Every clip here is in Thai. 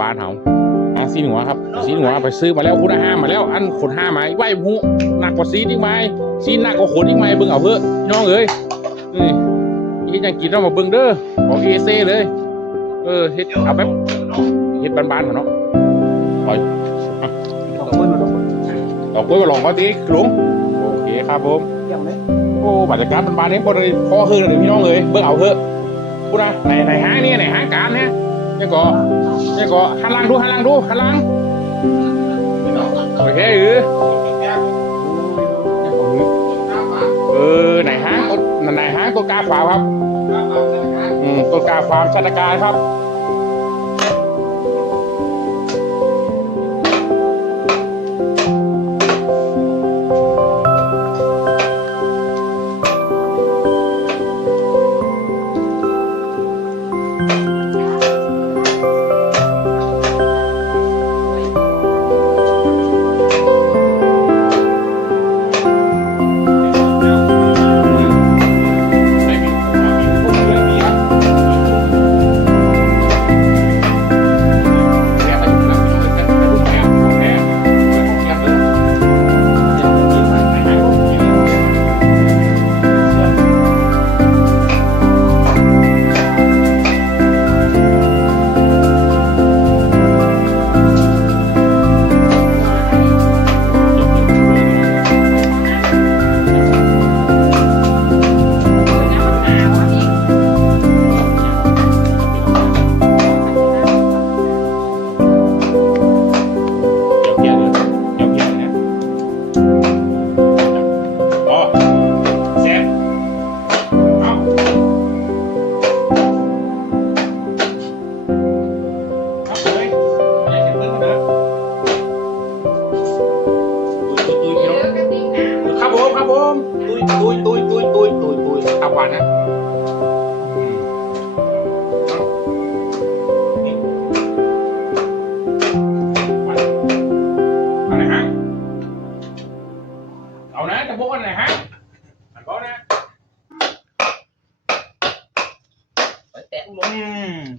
บ้านเขาอะซีนหัวครับซีนหัวไปซื้อมาแล้วคุณห้ามมาแล้ว อันขนห้ามาไหวหูหนักกว่าซีนอีกไหมซีหนักกว่าขนอีกไหมเบิ่งเอาเพื่อน้องเอ้ยนี่นี่ยังกินเรามาเบิ่งเด้อของเอเซเลย เออเฮ็ดเอาแบบเฮ็ดบานๆเขาเนาะปล่อยดอกคนต่อกล้วยมาลองก็ดีลุงโอเคครับผมยังไหมโอ้บรรยากาศบานๆนี้บ่ได้พอคือเลยพี่น้องเอ้ยเบิ่งเอาเถอะพูดนะไหนไหนห้างนี่ไหนห้างการเนี่ ยยังก็ยังก็หันหลังดูหันหลังดูหันหลังโอเคเออเออไหนฮ้างต้นไหนฮ้างตัวกาฝาครับ อืมตัวกาฝามชาตการครับ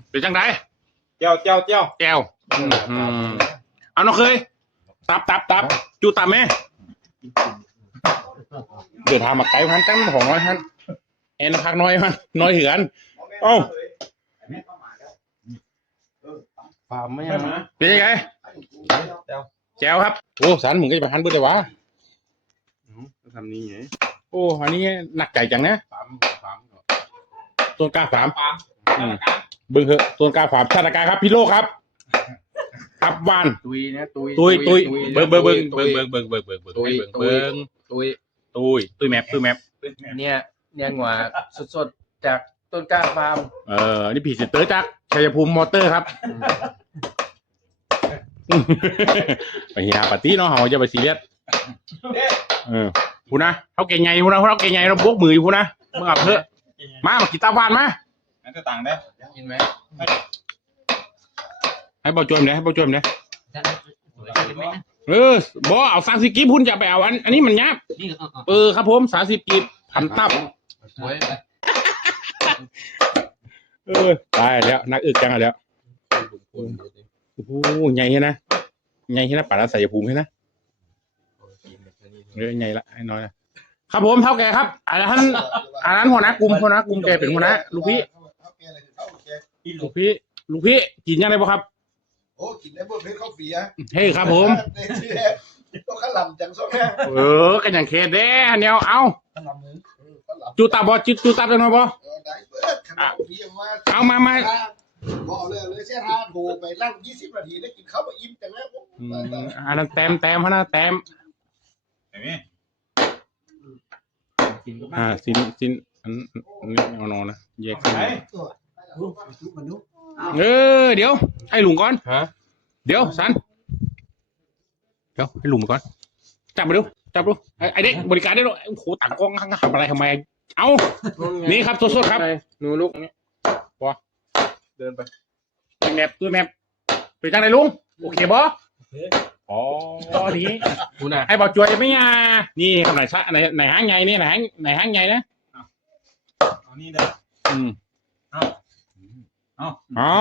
เป็นจังไดเจ้าเจ้าเจ้าแก้วอืมอืมเอาน้องเคย ตับตับตับจูตับไหมเดินทางมาไกลพันจังของน้อยพันเอ็นพักน้อยพันน้อยเหือนเอ้าฟาร์มไม่ไม่ยังมาเป็นยังไงแก้วครับโอ้สารมึงก็จะไปหันเบื่อเลยวะทำนี่ไงโอ้อันนี้หนักใจจังนะฟาร์มฟาร์มต้นกล้าสามฟาร์มอืม เบิ่งเหอะต้นกล้าสามชาติการครับพี่โลครับครับวานตุยนะตุยตุยตุยตุเบิ่งเบิ่งเบิ่งตุเบิ่ยงเบิ่งเบิ่งเบิ่งเบิ่งเบิ่งตุยเบิ่งเบิ่งตุยตุยตุยแมปตุยแมปเนี่ยเนี่ยหัวสดๆจากต้นกล้าฟาร์มเออนี่ผีสิเตอร์จากชัยภูมิมอเตอร์ครับไปเฮียปาร์ตี้เนาะเฮาจะไปซีเรียสเออพูดนะเขาเก่งไงพูดนะเขาเก่งไงเราบกมืออยู่พูดนะมึงเอาเถอะมามากีตาร์บ้านมา นั่นจะต่างได้เห็นไหมให้เบาจวมเนี่ยให้เบาจวมเนี่ยเออบอเอาสามสิบกีบพุ่นจะไปเอาอันอันนี้มันยากเออครับผมสามสิบกีบพันตับ สวยเออตายแล้วนักอึกจังอะแล้วโอ้โหใหญ่นะใหญ่นะป่าละสายภูมิใช่นะเออใหญ่ละให้น้อยนะครับผมเท่าแก่ครับอันนั้นอันนั้นหัวหน้ากลุ่มหัวหน้ากลุ่มแกเป็นหัวหน้าลูกพี่ ลูกพี่ลูกพี่กินยังไงบ่ครับ โอ้กินได้พวกเพชรข้าวเปียเฮ้ยครับผมต้องขลำจังซ้อแม่เออกันอย่างเคสเด้อันเดียวเอาขลำมือขลำจูตาบอจิจูตาเป็นไงบ่ได้เปิดขนาดพี่มาเอามามาบอกเลยเลยเสียท่าโทรไปนั่งยี่สิบนาทีแล้วกินข้าวมาอิ่มจังแล้วอืมอันนั้นแต้มแต้มพะนะแต้มเห็นไหมอ่าสินสินอันอันนี้เอานอนนะแยกกันไหนเออเดี๋ยวให้ลุงก่อนฮะเดี๋ยวสันเดี๋ยวให้ลุงมาก่อน จับมาดูจับดูไอ้ไอเด็กบริการได้ด้วยโอ้โหต่างกล้องทำอะไรทำไม เอานี่ครับสดๆครับหนูลูกเดินไปตัวแมปตัวแมปเป็นจังไรลุงโอเคบออ๋อนี่คุณอะให้บอกจวยไม่ยานี่ครับไหนชะไหนไหนห้างใหญ่นี่ไหนห้างไหนห้างใหญ่นะเอานี่เด้ออืมเอา เอาเอา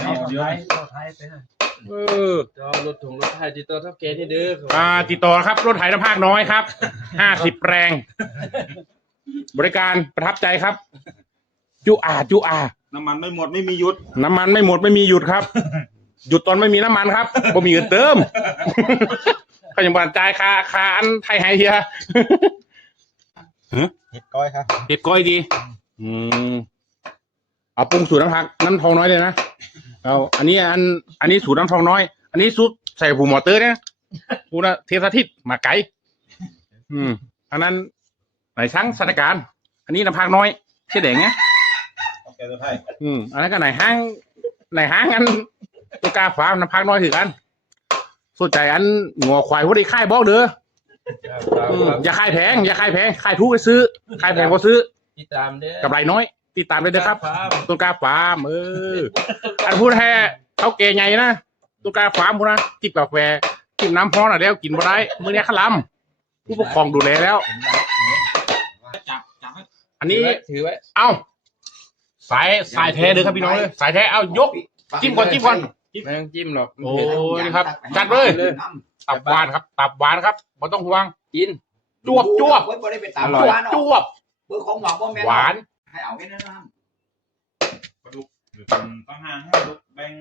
เอาเดียวไทเลยยเราไทยไปฮะเออจอรถถุงรถไทยติดต่อเท่าแกที่เด้ออ่าติดต่อครับ รถไถน้ำภาคน้อยครับห้าสิบแรงบริการประทับใจครับ จุอาจุอา น้ำมันไม่หมดไม่มีหยุด น้ำมันไม่หมดไม่มีหยุดครับ หยุดตอนไม่มีน้ำมันครับบ่มีเงินเติมก็ยังบานจ่ายค่าค่าอันไทยไฮเฮียเห็ดก้อยครับเห็ดก้อยดี อืม เอาปรุงสูตรน้ำผักน้ำทองน้อยเลยนะเอาอันนี้อันอันนี้สูตรน้ำทองน้อย อันนี้สูตรใส่ผูหมอเตอร์เนี่ยสูตรเทสทิตมาไก่อืมอันนั้นไหนช่างสถานการณ์อันนี้น้ำผักน้อยเชี่ยแดงไงโอเคตัวไทยอืมอันนั้นก็ไหนห้างไหนห้างอันตัวกาฟ้าน้ำพักน้อยถือกันสนใจอันงัวควายพวกนี้ค่ายบอกเด้ออืมอย่าค่ายแพงอย่าค่ายแพงค่ายทุกไปซื้อค่ายแพงก็ซื้อติดตามเด้อกำไรน้อย ติดตามเลยเด้อครับฟ้าตัวกาฟาร์มเอออันพูดแท้เขาเกยไงนะตัวกาฟาร์มพูดนะจิบกาแฟจิบน้ำพร้อนอะแล้วกินบ่ได้มื้อนี้ขลำผู้ปกครองดูแลแล้ว จับจับให้อันนี้ถือไว้เอ้าสายสายแท้เด้อครับพี่น้องเลยสายแท้เอายก จิ้มก่อนจิ้มก่อนไม่ต้องจิ้มหรอกโอ้ยครับจัดเลยตับหวานครับตับหวานครับบ่ต้องห่วงกินจวบจวบเว้ยบ่ได้ไปตามอร่จอยวบจวบเบอร์ของหวังว่าแม่นหวาน ให้เอาแค่นั้นนะปลาดุกหรือเป็นต้องห่างให้ปลาดุกแบ่ง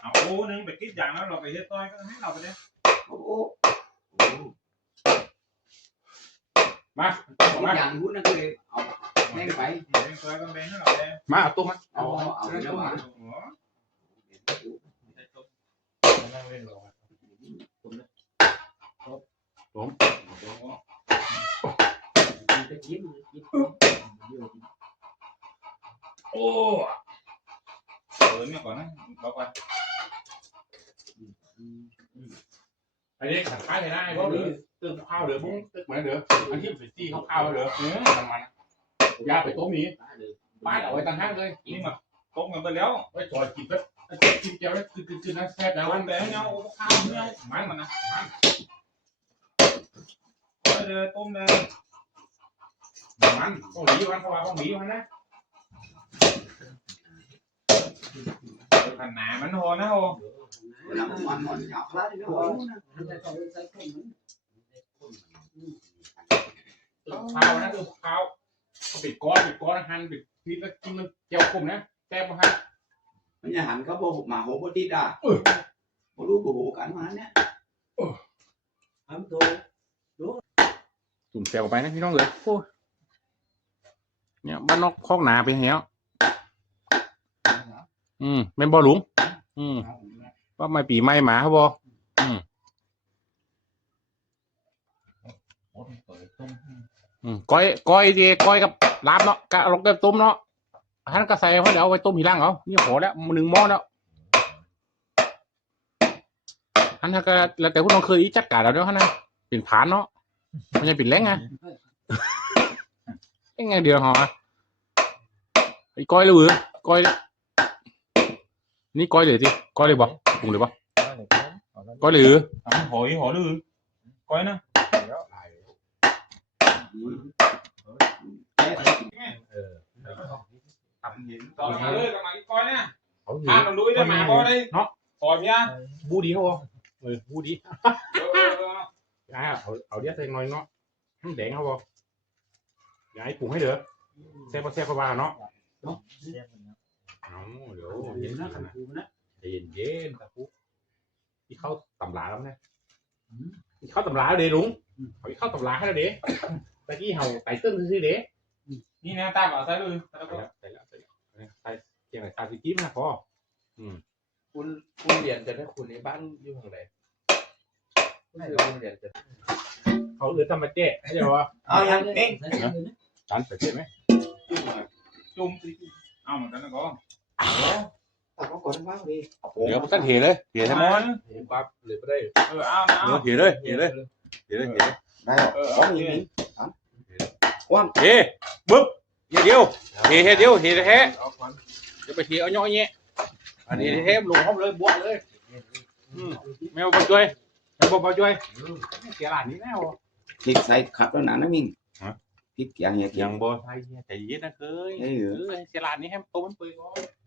เอาโอ้นึงไปคิดอย่างแล้วเราไปเฮ็ดต้อยก็ให้เราไปเลยโอ้โหมาทุกมาอย่างรู้นั่นก็เลยเอาแม่งไปแบ่งต้อยก็แบ่งให้เราเลยมาเอาตุ้มมาเอาเอาเอาแล้วมาโอ้จะกิน โอ้เออเนี่ยก่อนนะบอกว่าอันนี้ขัดข้ายเลยนะไอ้พวกเดือตึกข้าวเดือบุ้งตึกเหมือนเดืออันที่เป็นจี้ข้าวๆเดือเออมันมันยาไปต้มนี้ป้ายเอาไว้ตั้งห้างเลยนี่มาต้มกันไปแล้วไว้จอยกินไปกินเจียวแล้วคือคือนะแซ่บแล้ววัวันนแบ่งเนี่ยโอ้ข้าวเนี่ยมันมันนะมันเลยต้มเลยมันต้องหนีวันเพราะว่าต้องหนีวันนะ ขนามันโหนะโหน้ำมันมันอยากลาดนี่โอ้ยนะข้าวนะคือข้าวปิดก้อนปิดก้อนหั่นปิดนี่ก็กินมันเจียวกลมนะแซ่บมากมันจะหันเขาโบอกมาโหบ่ติดอะเออบ่รู้บ่โหกันมาเนี่ยทำตัวจุ่มแซวไปนะพี่น้องเอ๋ยโอ้เนี่ยบ้านนอกคอกหนาไปแล้ว อืมเป็นบ่หลุง อืมว่าไม่ปีไม่หมาเขาบออืมอืมก้อยก้อยดีก้อยกับลาบเนาะกะลงกับต้มเนาะท่านก็ใส่เพราะเดี๋ยวเอาไว้ต้มทีหล่างเอานี่โหแล้วหนึ่งหม้อแล้วอันนั้นก็แล้วแต่ผู้น้องเคยจัดการแล้วเนาะฮะนะเป็นผานเนาะมันจะเป็นแรงไงยังไงเดียวหอไอ้ก้อยเลยหรือก้อย นี่ก้อยเลยสิก้อยเลยบ่ปรุงเลยบ่ก้อยเลยหรือหอยหอยดื้อก้อยนะทำหินต่อมาเลยกับมาอีกก้อยเนี่ยเอาหข้ามมันลุยได้หมาก้อยได้เนาะปล่อยพี่อะบูดีเขาบ่เออบูดีเออเอออ่าเอาเอาเดี๋ยวใส่หน่อยเนาะน้ำแดงเขาบ่อย่าให้ปรุงให้เด้อแซ่บบ่แซ่บก็ว่าเนาะ เอาเดี๋ยวเย็นนะขนาดใจเย็นเย็นๆตะคุที่เข้าตำราแล้วนะที่เข้าตำราแล้วเด้ลุงเอาที่เข้าตำราให้แล้วเด้ตะกี้เฮาไต่เติ้งซื่อๆเด้นี่นะตามเอาใส่เลยแล้วก็ใส่แล้วใส่แล้วใส่แล้วใส่เกียงไหนตาสีกิ้มนะพอคุณคุณเรียนจะได้คุณในบ้านอยู่ทางไหนคุณคือคุณเรียนจะเขาเอือทำมาเจ๊ให้เดี๋ยวว่าเอาอย่างเองตันใส่เจ๊ไหมจุ่มเอาเหมือนกันนะก็ เอาเขาก่อนว่าดิเดี๋ยวตันเทเลยเทใช่ไหมเห็นปั๊บหรือไม่ได้เออเอานะเอาเทเลยเทเลยเทเลยเทเลยได้เออเอาเลยเทบึ๊บเทเดียวเทเทเดียวเทแท้เอาควันจะไปเทเอาย่อเงี้ยอันนี้เทลงห้องเลยบวชเลยแมวบอช่วยแมวบอช่วยเสียหลานนี้แน่วพริกใส่ขับแล้วหนานะมิงฮะพริกอย่างเงี้ยยังบอใช่ใจเย็นนะเคยเออเสียหลานนี้ให้โตมันเปื่อยก่อน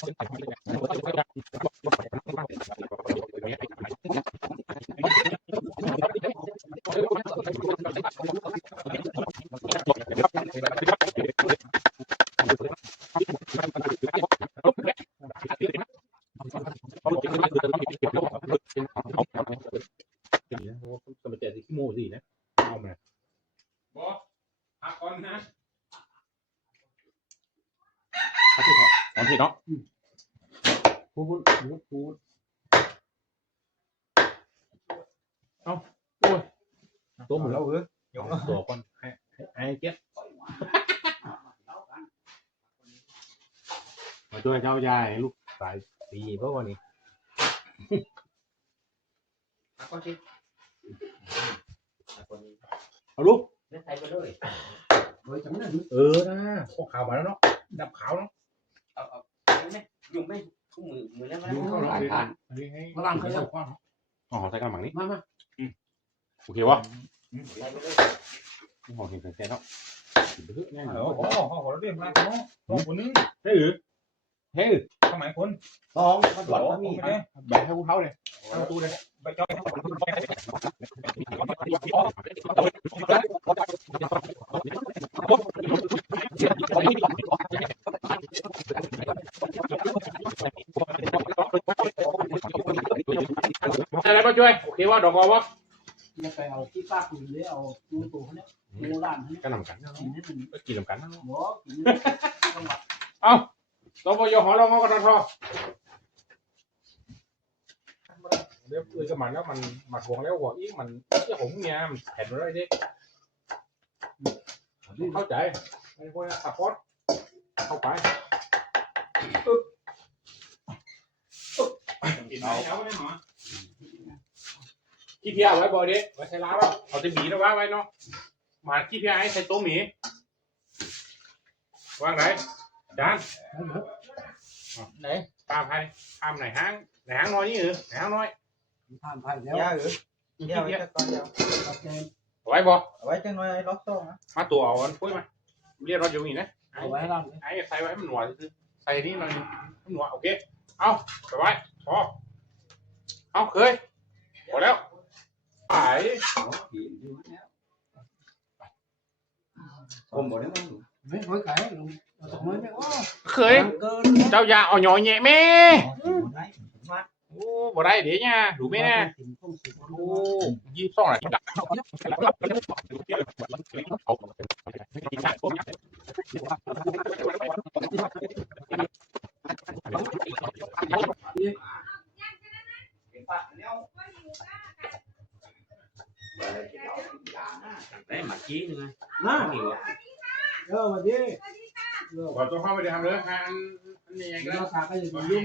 มัยเจ็ดที่ขี้โม่สินะเอามา บอพักก่อนนะ เอาที่เ นาะเอาที่เนาะพูดพูดพูดตัวหมุนแล้วเออตัวคนให้ให้ให้เจ็ดมาช่วยเจ้ายายลูกสายตีเพราะวันนี้ก็ชิเอาลูกไม่ใส่ไปด้วยเฮ้ยจังนั้นเออนะพวกขาวมาแล้วเนาะดับขาวเนาะ เอาเอาไม่ยุ่งไม่คู่มือมือแล้วดูเข้ามันหลายทานอันนี้ให้ฝรั่งเขาจะอ๋อใส่กระหมังนี้มามาโอเควะใส่ไปเลยหอมเห็นใส่เนาะกินไปเถอะแน่นฮัลอโหลนโอ้โหขอเรียกมาโอ้โหคนนึงเฮ้ยเฮ้ยสมัยคนสองมันหหลลออดดมัมันนมีมีไปเลยแบ่งให้พวกเขาเลยเข้าประตูเลยไปจอย อะไรมาช่วยโอเควะ ดอกกอวะจะไปเอาที่ป้าคุณเลยเอาดูตัวเขาเนี่ยดูร้านเขาเนี่ยกันนำกันกินให้มันกินนำกันหัวกินเอาตัวปยหอเรางอกระทอเดี๋ยวเออจะมันแล้วมันมาทวงแล้วหัวอีกมันเจ้าผมเนี่ยมันแผ่นอะไรเด็กเข้าใจไอ้พวกนี้ขับรถเข้าไปกินไหนเอาไม่หมอ ขี้เพียไว้บ่อยเด็กไว้ใช้ล้างแล้วเอาจะหมีนะว่าไว้เนาะมาขี้เพียให้ใส่โต๊ะหมีวางไหนจานไหนตามใครตามไหนห้างไหนห้างน้อยนี่หรือไหนห้างน้อยผ่านผ่านแล้วยาหรือขี้ยาเพียไว้ตอนเดียวเอาแกนเอาไว้บ่เอาไว้จังน้อยไอ้ล็อกต้องนะมาตัวเอาอันปุ้ยมาเรียกรถอยู่นี่นะเอาไว้ร้านไอ้ใส่ไว้ให้มันหนวดคือใส่นี่หน่อยให้มันหนวดโอเคเอาไปไว้พอเอาเคยพอแล้ว ไปผมบอกได้ไหมไม่ค่อยไก่ลงสองร้อยไม่โอ้ เคย เกิน เจ้าอย่าเอาหน่อยแย่แม่ ไหนมา โอ้บ่ได้เดี๋ยวเนี่ยดูแม่นะโอ้ยี่สิบสองนาทีละเอา ได้หมักกี้นึงไง นะเออวันนี้เออ ขอตัวเข้าไปเดี๋ยวทำเลยอันอันนี้ยังไงก็ เรา ได้ ตาก็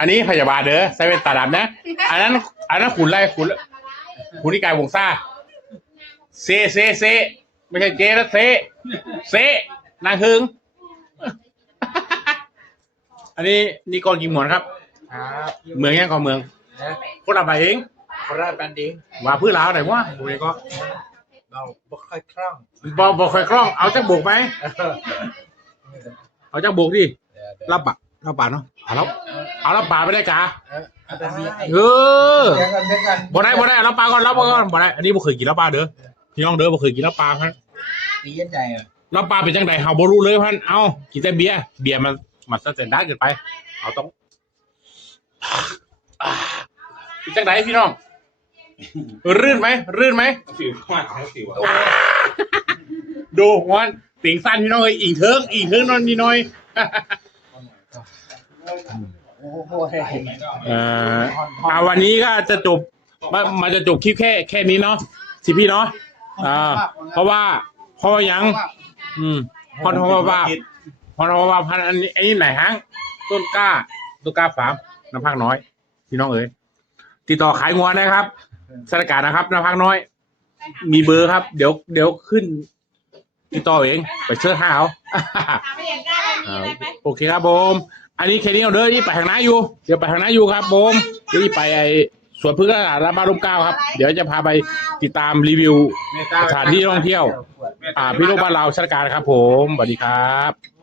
อาตาลิวบ่ไปหนามึงเดี๋ยวโอ้ยแต่หลิวเราอยากเขาบอกกินนะวะไปเกี่ยวย่างให้หัวยืมบีไปให้เลยยืมบีให้เลยพอมาก็ไปปุ๊บอย่าใส่คอสใส่ลุงเอาอันทุกได้ขินเลยอย่ายืมตัวเนี่ยเป็นความจริงเซพันอันนี้พยาบาลเด้อใส่เป็นตาดำนะ อันนั้น อันนั้นขุนไรขุนขุนนิกายวงซ่า เซเซเซไม่ใช่เจแล้วเซ เซนางหึง อันนี้นี่กอนกี่หมวนครับ ครับเมืองยังก่อนเมืองคนละใบเองโคราชแบนดิ้งว่าพื้นลาวไหนวะดูเลยก็เราบ่ค่อยคล่องบอบอค่อยคล่อง เอาจักโบกไหม เอาจักโบกดิรับปะรับปะเนาะเอาแล้วเอารับปะไม่ได้กาได้เออเดียวกันเดียวกันบ่ได้บ่ได้เอารับปลาก่อนรับปลาก่อนบ่ได้อันนี้บ่เคยกินรับปลาเด้อพี่น้องเด้อบ่เคยกินรับปลาครับตียันใจอะรับปลาเป็นจังไดเฮาบ่รู้เลยพันเอ้ากินแต่เบียร์เบียร์มันมันสแตนดาร์ดเกินไปเอาต้องจังไหนพี่น้องรื่นไหมรื่นไหมสิวมากแล้วสิวอะดูงอนติ่งสั้นพี่น้องเอ้ยอิงเทิงอิงเทิงนอนนี่น้อย โอ้โหเอ่ออ่าวันนี้ก็จะจบมันมันจะจบคลิปแค่แค่นี้เนาะสิพี่เนาะอ่า เพราะว่าเพราะว่ายัง อืมเพราะเพราะว่าเพราะว่าพันอันนี้ไอ้นี่ไหนฮะต้นกล้าต้นกล้าฟาร์มน้ำพักน้อย พี่น้องเอ๋ยติดต่อขายงวนะครับสถานการณ์นะครับน้ำพักน้อย มีเบอร์ครับ เดี๋ยวเดี๋ยวขึ้น ติดต่อเอง ไปเชิญหาเอา ถามไปองกล้ามีอะไรไหมโอเคครับผมอันนี้แค่นี้เอาเด้อนี่ไปทางน้าอยู่ เดี๋ยวไปทางน้าอยู่ครับผมเดี๋ยวนี่ไปไอ้สวนพึ่งและร้านบ้านร่มเกล้าครับ เดี๋ยวจะพาไปติดตามรีวิวสถานที่ท่องเที่ยว อ่าพี่ลูกบ้านเราชาติการครับ ผมสวัสดีครับ